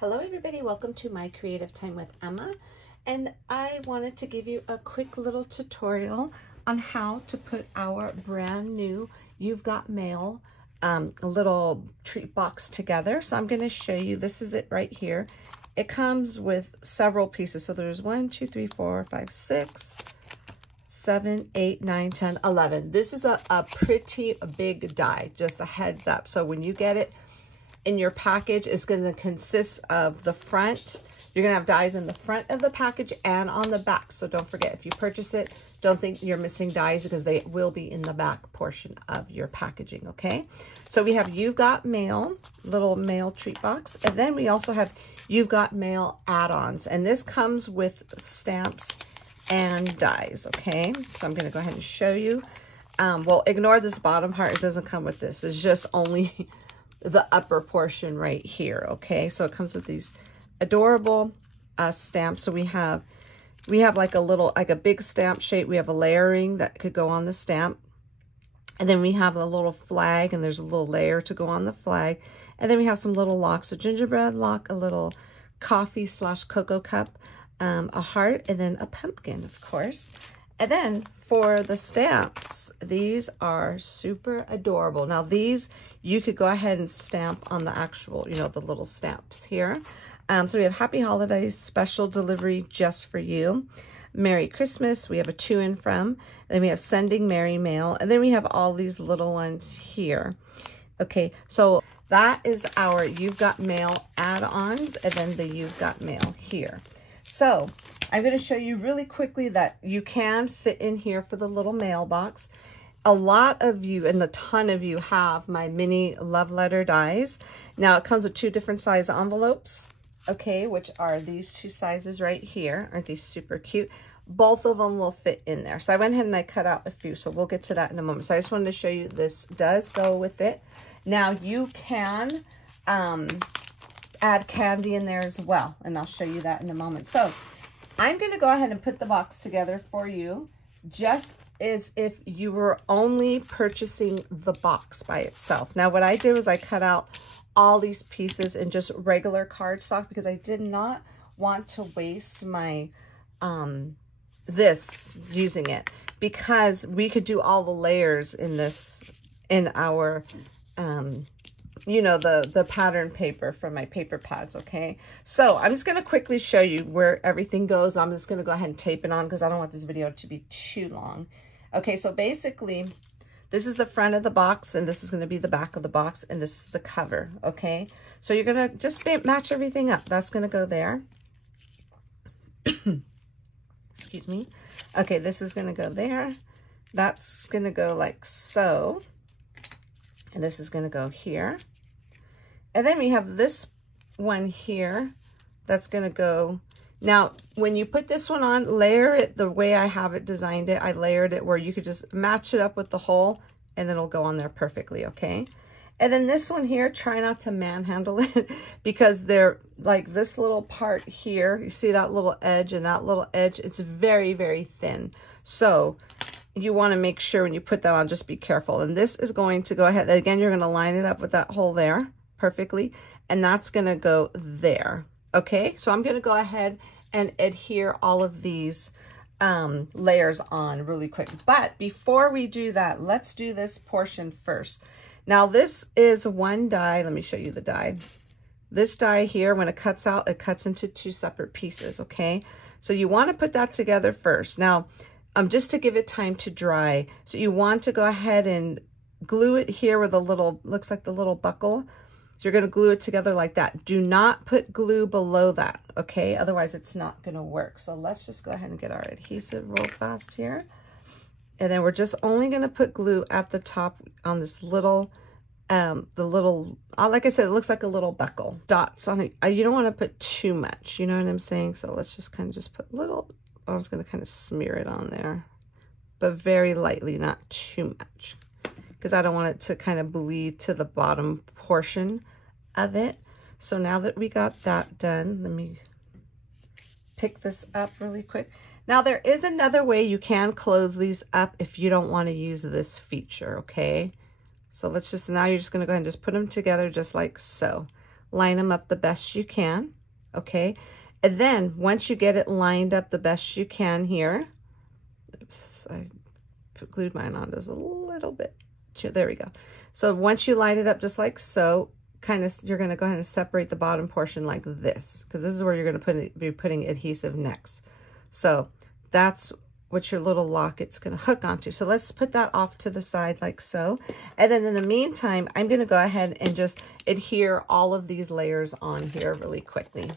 Hello everybody, welcome to my creative time with Emma, and I wanted to give you a quick little tutorial on how to put our brand new You've Got Mail little treat box together. So I'm going to show you. This is it right here. It comes with several pieces. So there's 1, 2, 3, 4, 5, 6, 7, 8, 9, 10, 11. This is a pretty big die, just a heads up. So when you get it in your package, it's going to consist of the front. You're going to have dies in the front of the package and on the back. So don't forget, if you purchase it, don't think you're missing dies because they will be in the back portion of your packaging, okay? So we have You've Got Mail, little mail treat box. And then we also have You've Got Mail Add-Ons. And this comes with stamps and dies, okay? So I'm going to go ahead and show you. Well, ignore this bottom part. It doesn't come with this. It's just only the upper portion right here, okay? So it comes with these adorable stamps. So we have like a big stamp shape. We have a layering that could go on the stamp, and then we have a little flag, and there's a little layer to go on the flag, and then we have some little locks, a gingerbread lock, a little coffee / cocoa cup, a heart, and then a pumpkin, of course. And then for the stamps, these are super adorable. Now these, you could go ahead and stamp on the actual, you know, the little stamps here. So we have Happy Holidays, special delivery just for you. Merry Christmas, we have a to and from. And then we have Sending Merry Mail. And then we have all these little ones here. Okay, so that is our You've Got Mail add-ons, and then the You've Got Mail here. So I'm going to show you really quickly that you can fit in here for the little mailbox. A lot of you and a ton of you have my mini love letter dies. Now it comes with 2 different size envelopes, okay, which are these 2 sizes right here. Aren't these super cute? Both of them will fit in there. So I went ahead and I cut out a few, so we'll get to that in a moment. So I just wanted to show you this does go with it. Now you can add candy in there as well, and I'll show you that in a moment. So I'm going to go ahead and put the box together for you just as if you were only purchasing the box by itself. Now what I did was I cut out all these pieces in just regular cardstock because I did not want to waste my this using it, because we could do all the layers in this in our you know, the pattern paper from my paper pads, okay? So I'm just going to quickly show you where everything goes. I'm just going to go ahead and tape it on because I don't want this video to be too long. Okay, so basically, this is the front of the box, and this is going to be the back of the box, and this is the cover, okay? So you're going to just match everything up. That's going to go there. Excuse me. Okay, this is going to go there. That's going to go like so. And this is going to go here. And then we have this one here that's going to go. Now, when you put this one on, layer it the way I have it designed it. I layered it where you could just match it up with the hole, and then it'll go on there perfectly, okay? And then this one here, try not to manhandle it because they're like this little part here. You see that little edge and that little edge? It's very, very thin. So you want to make sure when you put that on, just be careful. And this is going to go ahead. Again, you're going to line it up with that hole there perfectly. And that's going to go there. Okay. So I'm going to go ahead and adhere all of these layers on really quick. But before we do that, let's do this portion first. Now this is one die. Let me show you the die. This die here, when it cuts out, it cuts into 2 separate pieces. Okay. So you want to put that together first. Now, just to give it time to dry. So you want to go ahead and glue it here where the little, looks like the little buckle. So you're going to glue it together like that. Do not put glue below that, okay? Otherwise it's not going to work. So let's just go ahead and get our adhesive real fast here. And then we're just only going to put glue at the top on this little, like I said, it looks like a little buckle. Dots on it. You don't want to put too much, you know what I'm saying? So let's just kind of just put little, I'm just going to kind of smear it on there, but very lightly, not too much, because I don't want it to kind of bleed to the bottom portion of it. So now that we got that done, let me pick this up really quick. Now there is another way you can close these up if you don't want to use this feature, okay? So let's just, now you're just going to go ahead and just put them together just like so. line them up the best you can, okay? And then once you get it lined up the best you can here, oops, I glued mine on just a little bit. There we go. So once you line it up just like so, you're going to go ahead and separate the bottom portion like this, because this is where you're going to be putting adhesive next. So that's what your little locket's going to hook onto. So let's put that off to the side like so. And then in the meantime, I'm going to go ahead and just adhere all of these layers on here really quickly.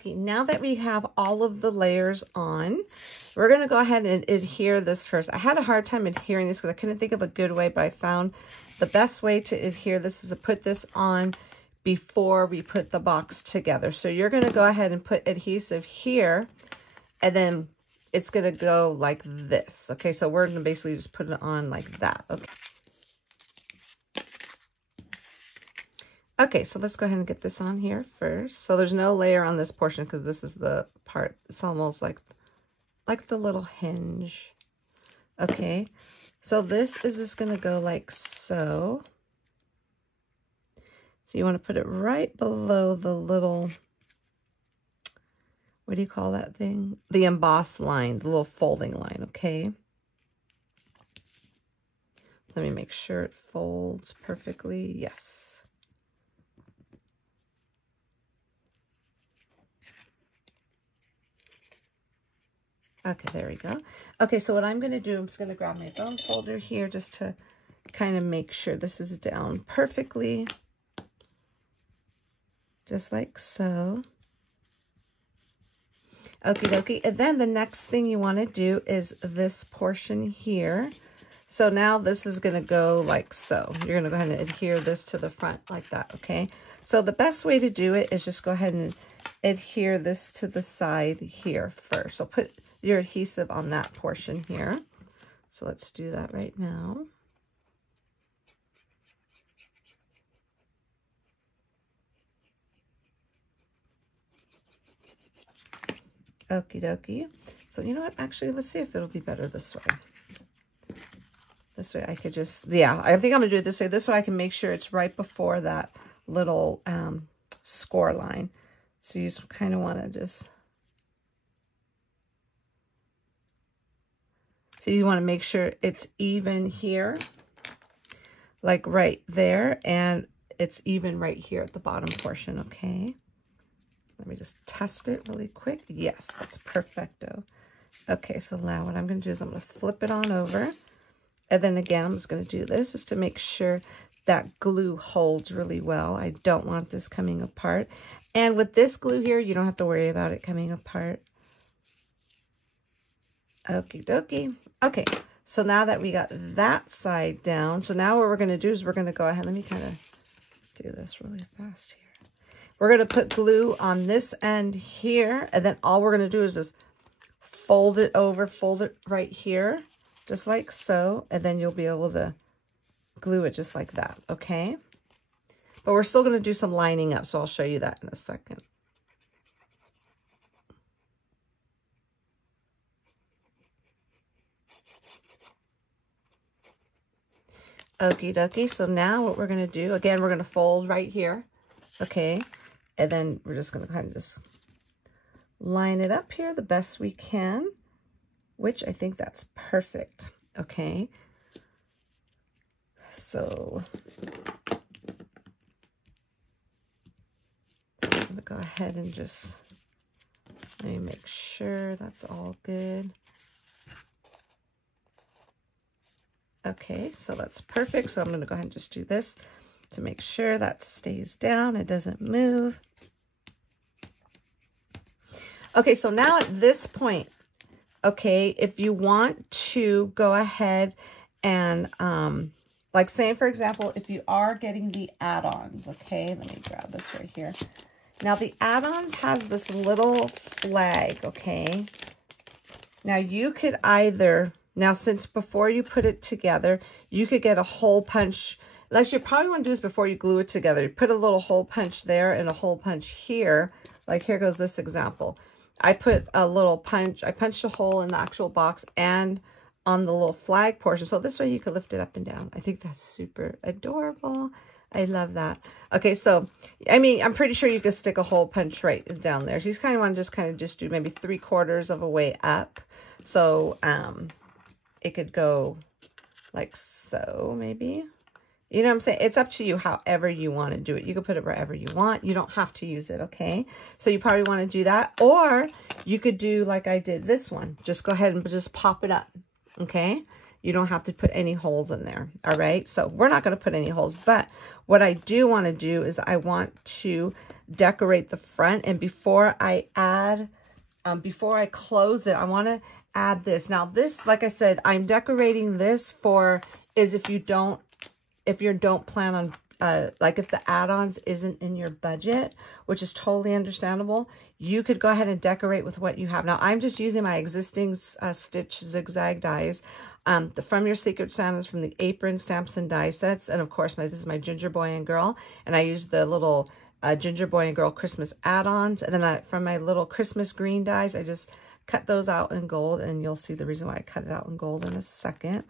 Okay, now that we have all of the layers on, we're going to go ahead and adhere this first. I had a hard time adhering this because I couldn't think of a good way, but I found the best way to adhere this is to put this on before we put the box together. So you're going to go ahead and put adhesive here, and then it's going to go like this. Okay, so we're going to basically just put it on like that. Okay. Okay, so let's go ahead and get this on here first. So there's no layer on this portion because this is the part. It's almost like the little hinge. Okay, so this is just going to go like so. So you want to put it right below the little, what do you call that thing? The embossed line, the little folding line, okay? Let me make sure it folds perfectly. Yes. Okay, there we go. Okay, so what I'm going to do, I'm just going to grab my bone folder here just to kind of make sure this is down perfectly. Just like so. Okie dokie. And then the next thing you want to do is this portion here. So now this is going to go like so. You're going to go ahead and adhere this to the front like that, okay? So the best way to do it is just go ahead and adhere this to the side here first. So put your adhesive on that portion here. So let's do that right now. Okie dokie. So you know what? Actually, let's see if it'll be better this way. This way I could just, yeah, I think I'm going to do it this way. This way I can make sure it's right before that little score line. So you just kind of want to just, so you want to make sure it's even here, like right there, and it's even right here at the bottom portion, okay? Let me just test it really quick. Yes, that's perfecto. Okay, so now what I'm going to do is I'm going to flip it on over. And then again, I'm just going to do this just to make sure that glue holds really well. I don't want this coming apart. And with this glue here, you don't have to worry about it coming apart. Okie dokie. Okay, so now that we got that side down, so now what we're going to do is we're going to go ahead. Let me kind of do this really fast here. We're going to put glue on this end here, and then all we're going to do is just fold it over, fold it right here, just like so, and then you'll be able to glue it just like that, okay? But we're still going to do some lining up, so I'll show you that in a second. Okie dokie, so now what we're going to do, again, we're going to fold right here, okay? And then we're just going to kind of just line it up here the best we can, which I think that's perfect, okay? So I'm going to go ahead and just, let me make sure that's all good. Okay, so that's perfect. So I'm going to go ahead and just do this to make sure that stays down, it doesn't move. Okay, so now at this point, okay, if you want to go ahead and, like saying, for example, if you are getting the add-ons, okay, let me grab this right here. Now, the add-ons has this little flag, okay? Now, you could either, now since before you put it together, you could get a hole punch. Like you probably want to do this before you glue it together. You put a little hole punch there and a hole punch here. Like here goes this example. I put a little punch, I punched a hole in the actual box and on the little flag portion. So this way you could lift it up and down. I think that's super adorable. I love that. Okay, so, I mean, I'm pretty sure you could stick a hole punch right down there. So you kind of want to just do maybe 3/4 of a way up. So, it could go like so, maybe. You know what I'm saying? It's up to you however you want to do it. You can put it wherever you want. You don't have to use it, okay? So you probably want to do that. Or you could do like I did this one. Just go ahead and just pop it up, okay? You don't have to put any holes in there, all right? So we're not going to put any holes. But what I do want to do is I want to decorate the front. And before I close it, I want to add this. Now this, like I said, I'm decorating this if you don't plan on, like if the add-ons isn't in your budget, which is totally understandable, you could go ahead and decorate with what you have. Now, I'm just using my existing stitch zigzag dies from your Secret Santas, from the Apron Stamps and Die Sets. And of course, this is my Ginger Boy and Girl. And I used the little Ginger Boy and Girl Christmas add-ons. And then from my little Christmas green dies, I just cut those out in gold. And you'll see the reason why I cut it out in gold in a second.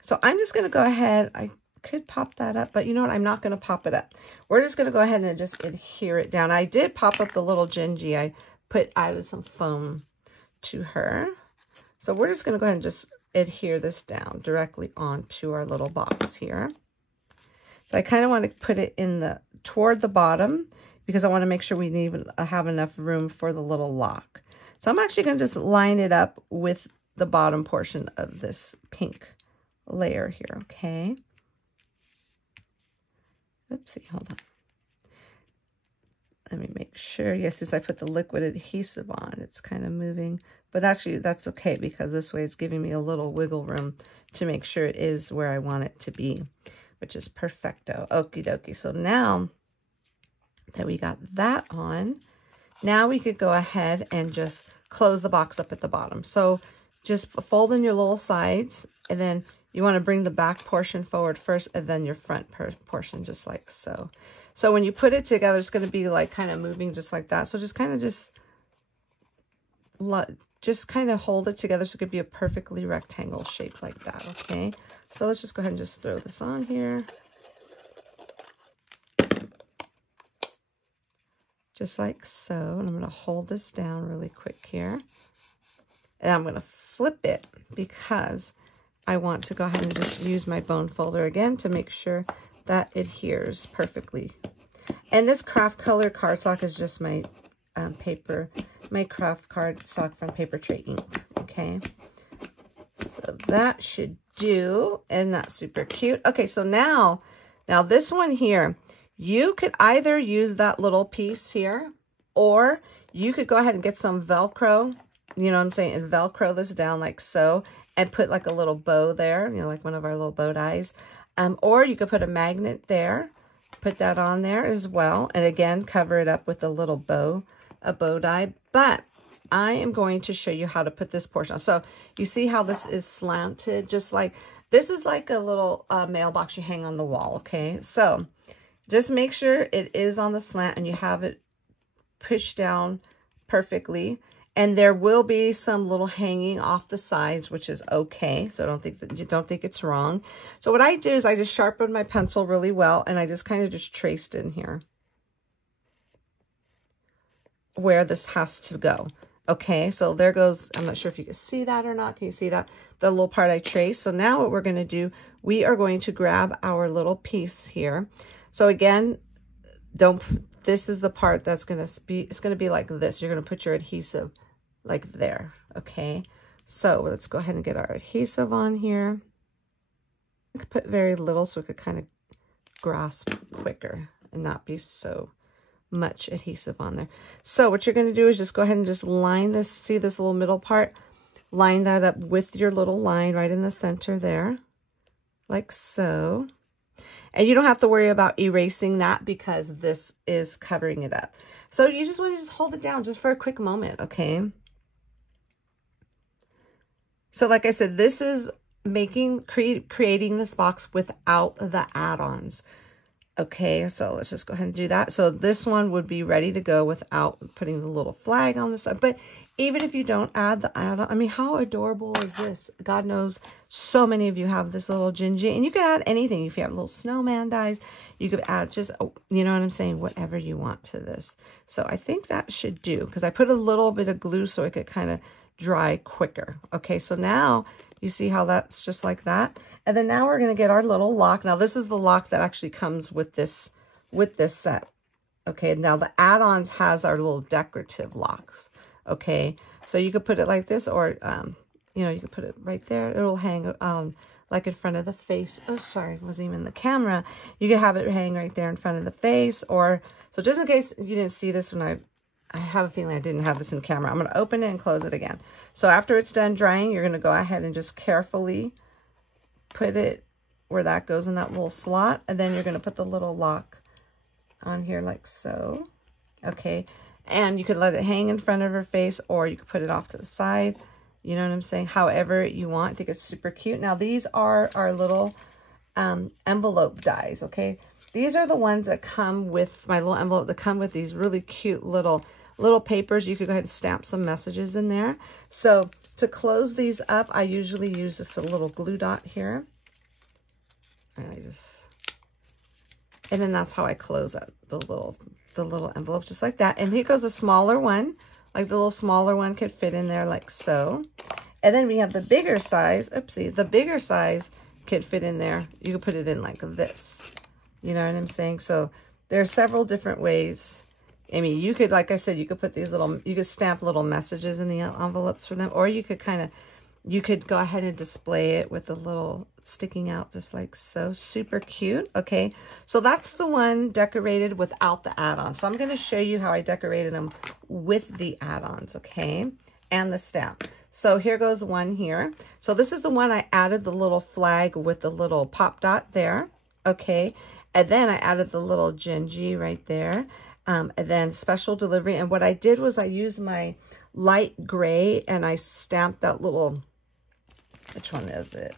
So I'm just going to go ahead. I could pop that up, but you know what? I'm not going to pop it up. We're just going to go ahead and just adhere it down. I did pop up the little Gingy. I added some foam to her. So we're just going to go ahead and just adhere this down directly onto our little box here. So I kind of want to put it toward the bottom because I want to make sure we even have enough room for the little lock. So I'm actually going to just line it up with the bottom portion of this pink layer here, okay? Oopsie, hold on. Let me make sure. Yes, since I put the liquid adhesive on, it's kind of moving. But actually, that's okay because this way it's giving me a little wiggle room to make sure it is where I want it to be, which is perfecto. Okie dokie. So now that we got that on, now we could go ahead and just close the box up at the bottom. So just fold in your little sides, and then you want to bring the back portion forward first and then your front portion just like so. So when you put it together, it's going to be like kind of moving just like that. So just kind of hold it together so it could be a perfectly rectangle shape like that, okay? So let's just go ahead and just throw this on here. Just like so. And I'm going to hold this down really quick here. And I'm going to flip it because I want to go ahead and just use my bone folder again to make sure that it adheres perfectly. And this craft color cardstock is just my my craft cardstock from Paper Tray Ink, okay? So that should do, and that's super cute. Okay, so now this one here, you could either use that little piece here, or you could go ahead and get some Velcro, you know what I'm saying, and Velcro this down like so, and put like a little bow there, you know, like one of our little bow dies. Or you could put a magnet there, put that on there as well. And again, cover it up with a little bow, a bow die. But I am going to show you how to put this portion on. So you see how this is slanted, just like, this is like a little mailbox you hang on the wall, okay? So just make sure it is on the slant and you have it pushed down perfectly. And there will be some little hanging off the sides, which is okay. So don't think it's wrong. So what I do is I just sharpened my pencil really well, and I just kind of just traced in here where this has to go. Okay, so there goes, I'm not sure if you can see that or not. Can you see that? The little part I traced. So now what we're going to do, we are going to grab our little piece here. So again, this is the part that's going to be, it's going to be like this. You're going to put your adhesive like there, okay? So let's go ahead and get our adhesive on here. I could put very little so it could kind of grasp quicker and not be so much adhesive on there. So what you're going to do is just go ahead and just line this, see this little middle part? Line that up with your little line right in the center there, like so. And you don't have to worry about erasing that because this is covering it up. So you just want to just hold it down just for a quick moment, okay? So like I said, this is creating this box without the add-ons. Okay, so let's just go ahead and do that. So this one would be ready to go without putting the little flag on the side. But even if you don't add the add-on, I mean, how adorable is this? God knows so many of you have this little Gingy. And you could add anything. If you have little snowman dies, you could add just, you know what I'm saying, whatever you want to this. So I think that should do, because I put a little bit of glue so it could kind of dry quicker. Okay, so now you see how that's just like that. And then now we're going to get our little lock. Now this is the lock that actually comes with this set. Okay, now the add-ons has our little decorative locks. Okay, so you could put it like this, or you know, you could put it right there. It'll hang like in front of the face. Oh, sorry, it wasn't even the camera. You could have it hang right there in front of the face, or so just in case you didn't see this when I have a feeling I didn't have this in camera. I'm going to open it and close it again. So after it's done drying, you're going to go ahead and just carefully put it where that goes in that little slot. And then you're going to put the little lock on here like so. Okay. And you could let it hang in front of her face, or you could put it off to the side. You know what I'm saying? However you want. I think it's super cute. Now these are our little envelope dies. Okay. These are the ones that come with my little envelope, that come with these really cute little papers. You could go ahead and stamp some messages in there. So to close these up, I usually use just a little glue dot here. And then that's how I close up the little envelope, just like that. And here goes a smaller one. Like the little smaller one could fit in there like so. And then we have the bigger size. Oopsie, the bigger size could fit in there. You could put it in like this. You know what I'm saying? So there are several different ways. I mean, you could, like I said, you could put these little, you could stamp little messages in the envelopes for them, or you could you could go ahead and display it with the little sticking out just like so. Super cute. Okay, so that's the one decorated without the add-on. So I'm going to show you how I decorated them with the add-ons, okay, and the stamp. So here goes one here. So this is the one I added the little flag with the little pop dot there, okay, and then I added the little Gingy right there. And then special delivery. And what I did was I used my light gray and I stamped that little, which one is it?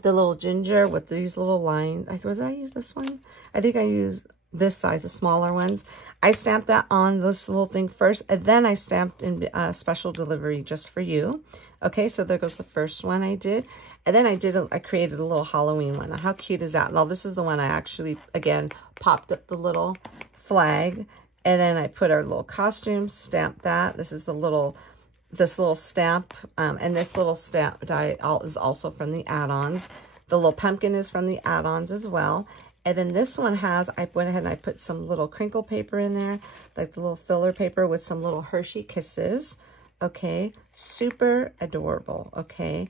The little ginger with these little lines. Did I use this one? I think I used this size, the smaller ones. I stamped that on this little thing first, and then I stamped in special delivery just for you. Okay, so there goes the first one I did. And then I created a little Halloween one. Now, how cute is that? Now, this is the one I actually, again, popped up the little flag. And then I put our little costume, stamped that. This is this little stamp. And this little stamp die is also from the add-ons. The little pumpkin is from the add-ons as well. And then this one has, I went ahead and I put some little crinkle paper in there, like the little filler paper with some little Hershey Kisses. Okay, super adorable. Okay.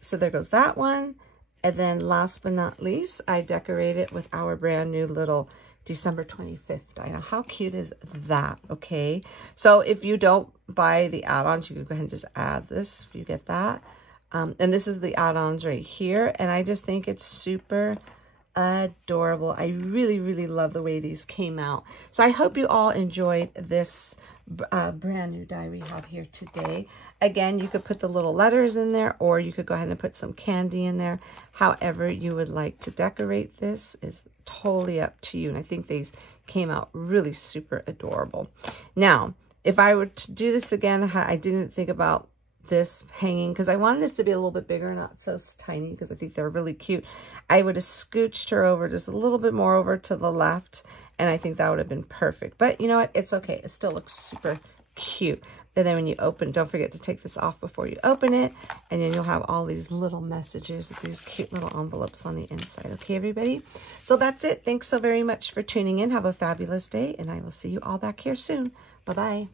So there goes that one. And then last but not least, I decorate it with our brand new little December 25th die. Now, how cute is that? Okay. So if you don't buy the add-ons, you can go ahead and just add this if you get that. And this is the add-ons right here. And I just think it's super adorable. I really, really love the way these came out. So I hope you all enjoyed this brand new die we have here today. Again, you could put the little letters in there, or you could go ahead and put some candy in there. However you would like to decorate this is totally up to you. And I think these came out really super adorable. Now, if I were to do this again, I didn't think about this hanging because I wanted this to be a little bit bigger, not so tiny, because I think they're really cute. I would have scooched her over just a little bit more over to the left, and I think that would have been perfect. But you know what? It's okay. It still looks super cute. And then when you open, don't forget to take this off before you open it, and then you'll have all these little messages with these cute little envelopes on the inside. Okay, everybody? So that's it. Thanks so very much for tuning in. Have a fabulous day, and I will see you all back here soon. Bye-bye.